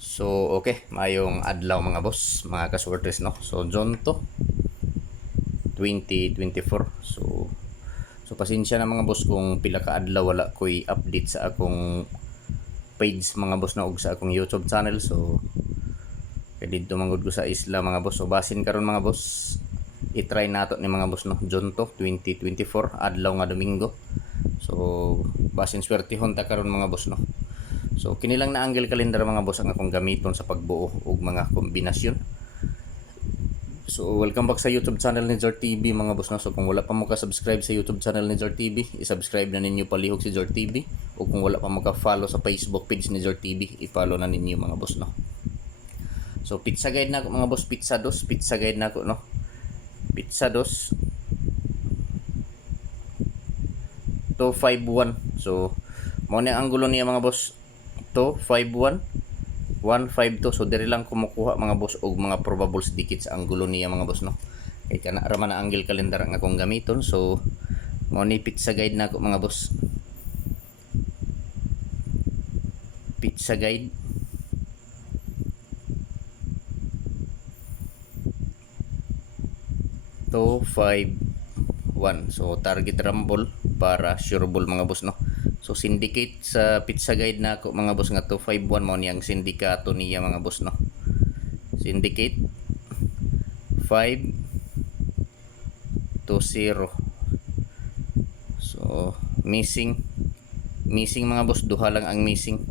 So, okay, mayong adlaw mga boss, mga kaswertes, no? So, John to, 2024. So pasensya na mga boss kung pila ka adlaw wala ko'y update sa akong page mga boss na og sa akong YouTube channel. So, kaya dito manggod ko sa isla mga boss. So, basin karon mga boss, i-try nato ni mga boss, no? John to, 2024, adlaw nga Domingo. So, basin swertihon ta karon mga boss, no? So kinilang na angle calendar mga boss ang akong gamiton sa pagbuo og mga kombinasyon. So welcome back sa YouTube channel ni Jor TV mga boss, no? So kung wala pa mo ka-subscribe sa YouTube channel ni Jor TV, i-subscribe na ninyo palihog si Jor TV. O kung wala pa mo ka-follow sa Facebook page ni Jor TV, i-follow na ninyo mga boss, no? So pizza guide na ako mga boss, pizza guide na ako, no? Pizza dos 251. So mo na ang gulo niya mga boss, 251 152. So diri lang kumukuha mga boss og mga probables dikit sa anggulo niya mga boss, no? Kay kana ra man ang angle calendar ang akong gamiton. So mo ni pizza guide na ako mga boss, pizza guide 251. So target rumble para sure ball mga boss, no? So syndicate sa pizza guide na ako mga boss nga 251 mo niyang sindikato niya mga boss, no? Syndicate 520. So missing mga boss, duha lang ang missing,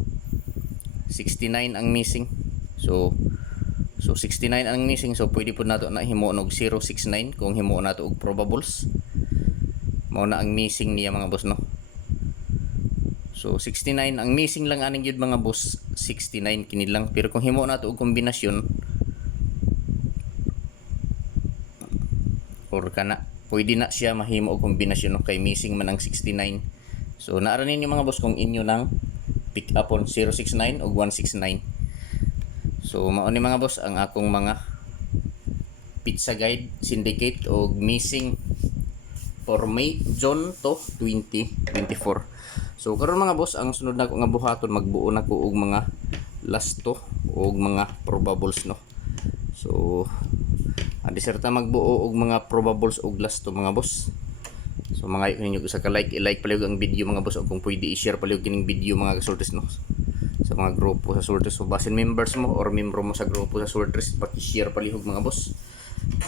69 ang missing. So 69 ang missing. So pwede po nato na himo og 069 kung himo nato og probables. Mao na ang missing niya mga boss, no? So 69 ang missing lang aning gyud mga boss, 69 kini lang. Pero kung himo nato og kombinasyon or kana, pwede na siya mahimo og kombinasyon, no? Kay missing man ang 69. So naara ninyo mga boss kung inyo nang pick up on 069 o 169. So mao ni mga boss ang akong mga pizza guide, syndicate o missing for May John to 2024. So karon mga boss, ang sunod nako nga buhaton, magbuo nako og mga lasto og mga probables, no? So diserta magbuo og mga probables og lasto mga boss. So mga ninyo sa ka-like, i-like palihog ang video mga boss, o kung pwede i-share palihog kining video mga kasultes, no? Sa mga grupo sa Surtres. So basin members mo or membro mo sa grupo sa Surtres, paki-share palihog mga boss.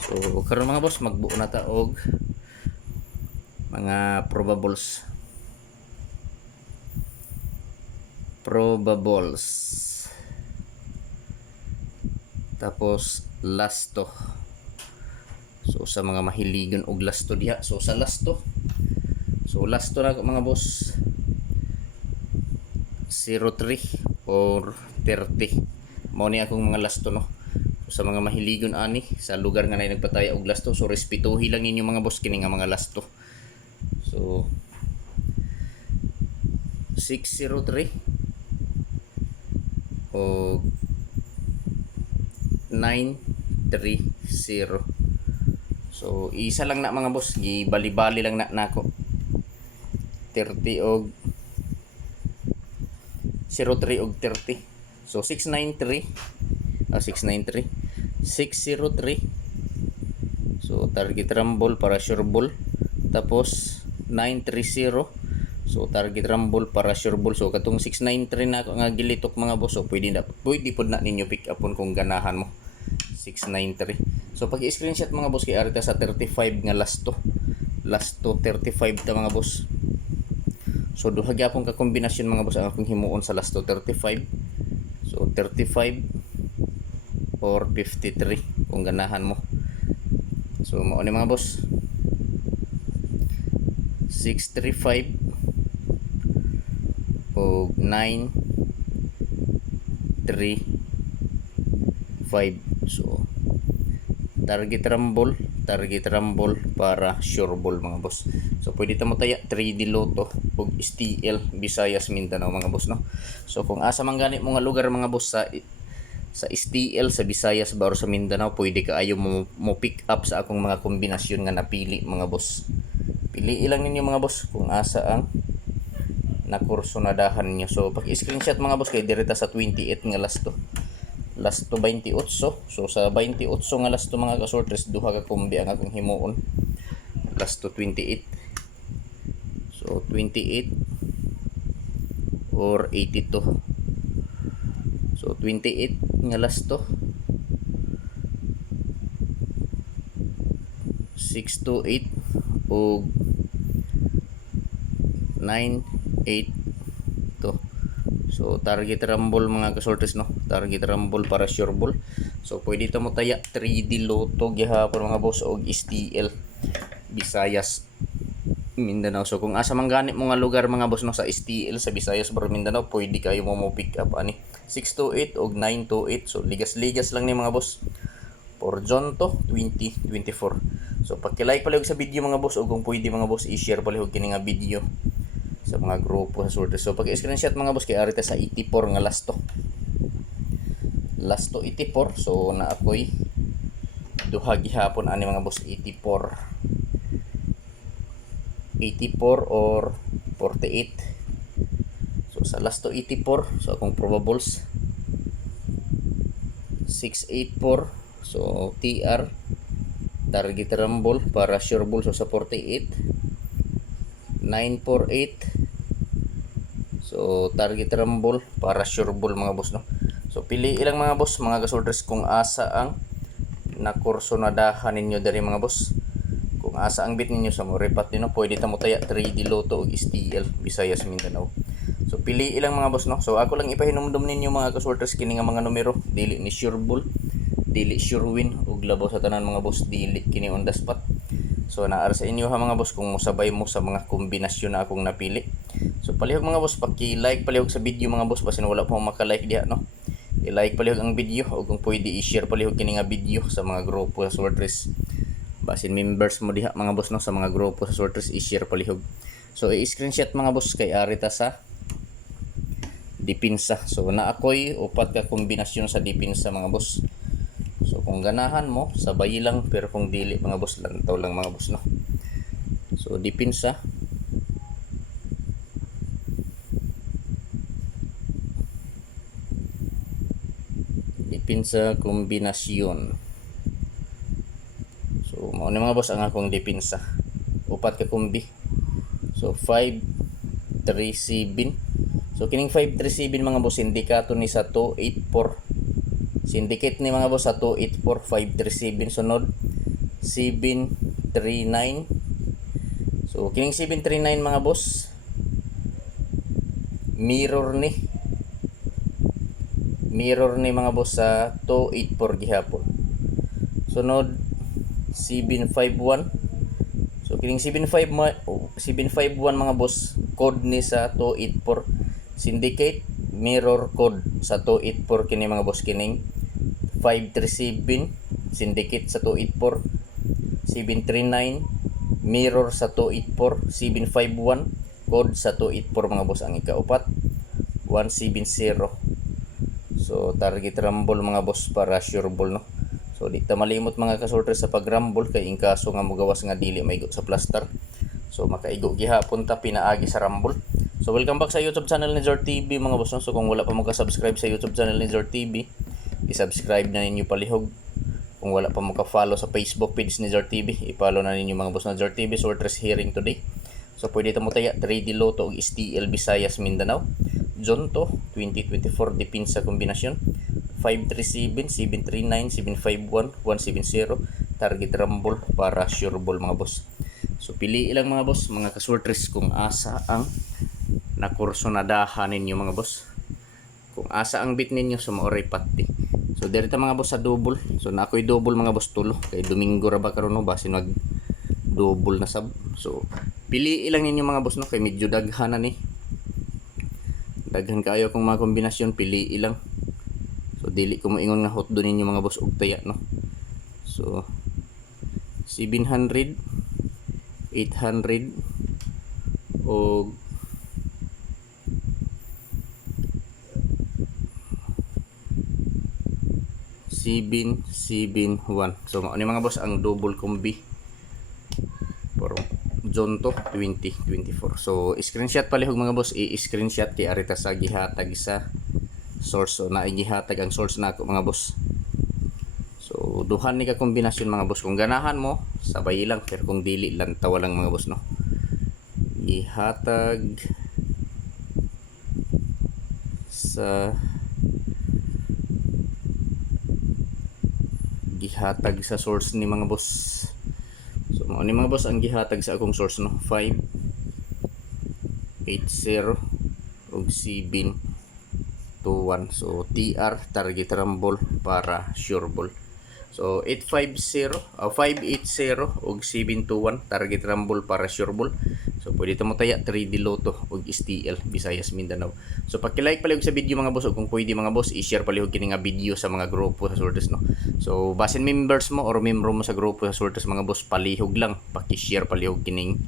So karon mga boss, magbuo na ta og mga probables. Tapos lasto. So sa mga mahiligon og lasto diha. So sa lasto, na mga boss, 03 or 30 mao ni akong mga lasto, no? So, sa mga mahiligon ani sa lugar nga nay nagpataya og lasto, so respetuhi lang ninyo mga boss kini nga mga lasto. So 603 o 930. So isa lang na mga boss, gibali-bali lang na nako, 30 og 03 og 30. So 693 603. So target rumble para sure ball. Tapos 930. So target rumble para sure ball. So katong 693 na ako nga gilitok mga boss. So pwede pod na ninyo pick upon kung ganahan mo. 693. So pag i-screenshot mga boss, kay arita sa 35 nga lasto 35 ta mga boss. So duha gyapon ka kombinasyon mga boss ang akong himuon sa lasto 35. So 35 or 53 kung ganahan mo. So mao ni mga boss, 635 o 935. So target rumble para sure ball mga boss. So pwede ta mo taya 3D Lotto ug STL Visayas Mindanao mga boss, no? So kung asa man gani mo nga lugar mga boss sa STL sa Visayas baro sa Mindanao, pwede ka ayo mo pick up sa akong mga kombinasyon nga napili mga boss. Pili ilang ninyo mga boss kung asa ang na kurso na dahan nyo. So pag screenshot mga boss kay direta sa 28 nga lasto. last to 28. So sa 28 nga last to mga kasorters, duha ka kombi ang akong himuon. Last to 28. So 28 or 82. So 28 nga last to 628 o 98 to. So target rumble mga kasortes no, target rumble para sure ball. So pwede ito mo taya 3D Lotto gihapon mga boss og STL Visayas Mindanao. So kung asa man gani mo nga lugar mga boss no sa STL sa Visayas or Mindanao, pwede kayo mo pick up ani 628 og 928. So ligas-ligas lang ni mga boss for John to 2024. So pagki-like palihog sa video mga boss, o kung pwede mga boss i-share palihog kini nga video sa mga grupo sa sorte. So pag-screenshot mga boss kay arita sa 84 nga last to. Last to 84. So na ako'y duha gihapon ani mga boss 84. 84 or 48. So sa last to 84, so akong probables 684. So TR target rumble para sure ball. So sa 48 948. So target rumble para sure ball mga boss no. So pili ilang mga boss mga kasorters kung asa ang nakursonadahan ninyo dari mga boss. Kung asa ang bit ninyo sa mo repat nino, pwede ta mo taya 3D Lotto og STL Visayas Mindanao. So pili ilang mga boss no. So ako lang ipahinumdum ninyo mga kasorters kini nga mga numero, dili ni sure ball, dili sure win ug labaw sa tanan mga boss, dili kini on the spot. So naara sa inyo ha mga boss kung musabay mo sa mga kombinasyon na akong napili. So palihog mga boss, paki-like palihog sa video mga boss basin wala pa mo maka-like diha no. I-like palihog ang video o kung pwede i-share palihog kini nga video sa mga grupo sa sorters. Basin members mo diha mga boss no sa mga grupo sa sorters, i-share palihog. So i-screenshot mga boss kay arita sa dipinsa. So na ako'y upat ka kombinasyon sa dipinsa mga boss. So kung ganahan mo, sabay lang, pero kung dili mga boss, lantaw lang mga boss no. So dipinsa. Dipinsa kombinasyon. So mao ni mga boss ang akong dipinsa. Upat ka kombi. So 5 3 7. So kining 5 3 7 mga boss, sindikato ni sa 284. Syndicate ni mga boss sa 284 537. Sunod 739. So kining 739 mga boss, mirror ni mga boss sa 284 gihapon. Sunod 751. So kining 751 mga boss, code ni sa 284. Syndicate mirror code sa 284 kini mga boss. Kining 537 syndicate sa 284, 739 mirror sa 284, 751 code sa 284 mga boss. Ang ikaupat 170. So target rumble mga boss para sure ball no. So di ta malimot mga kasorter sa pag rumble kay in kaso nga mogawas nga dili maigo sa plaster. So makaigo gihapon ta pinaagi sa rumble. So welcome back sa YouTube channel ni Zor TV mga boss no. So kung wala pa mo ka-subscribe sa YouTube channel ni Zor TV, i-subscribe na ninyo palihog. Kung wala pa mo ka-follow sa Facebook page ni Zor TV, i-follow na ninyo mga boss na Zor TV. Sorters hearing today. So pwede mo taya 3D Lotto og STL Visayas Mindanao. John to 2024 dipinsa kombinasyon 537 739 751 170 target rumble para sure ball mga boss. So pili ilang mga boss mga kasorters kung asa ang nakursonadahan ninyo mga boss. Kung asa ang bit ninyo sa maoray pati. So direta mga boss sa double. So na ako'y double mga boss tulo kay Domingo ra ba karon no basin wag double na sab. So pili ilang ninyo mga boss no kay medyo daghan na ni. Daghan kaayo kung mga kombinasyon, pili ilang. So dili ko moingon nga hotdo ninyo mga boss og taya no. So 700 800 og 771. So mao ni mga boss ang double combi for John to 2024. So screenshot palihog mga boss, i-screenshot kay arita sa gihatag sa source. So naigihatag ang source nako mga boss. So duhan ni ka kombinasyon mga boss. Kung ganahan mo, sabay lang, pero kung dili lang tawa lang mga boss no. Ihatag sa gihatag sa source ni mga boss. So mao ni mga boss ang gihatag sa akong source no, 580 ug 721. So TR target rumble para sure ball. So 580 ug 721 target rumble para sure ball. So pwede ta mo taya 3D Lotto ug STL Visayas Mindanao. So paki-like palihog sa video mga boss, ug kung pwede mga boss i-share palihog kini nga video sa mga grupo sa Swordes no. So basin members mo or membro mo sa grupo sa Swordes mga boss, palihog lang paki-share palihog kining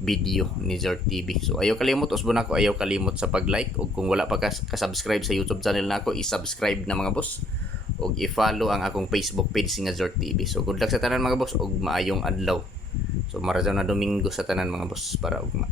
video ni Zert TV. So ayaw kalimot, usbon ako, ayaw kalimot sa pag-like, ug kung wala pa ka-subscribe sa YouTube channel nako, i-subscribe na mga boss ug i-follow ang akong Facebook page nga Zert TV. So good luck sa tanan mga boss ug maayong adlaw. So maradyaw na Domingo sa tanan mga boss para ugma.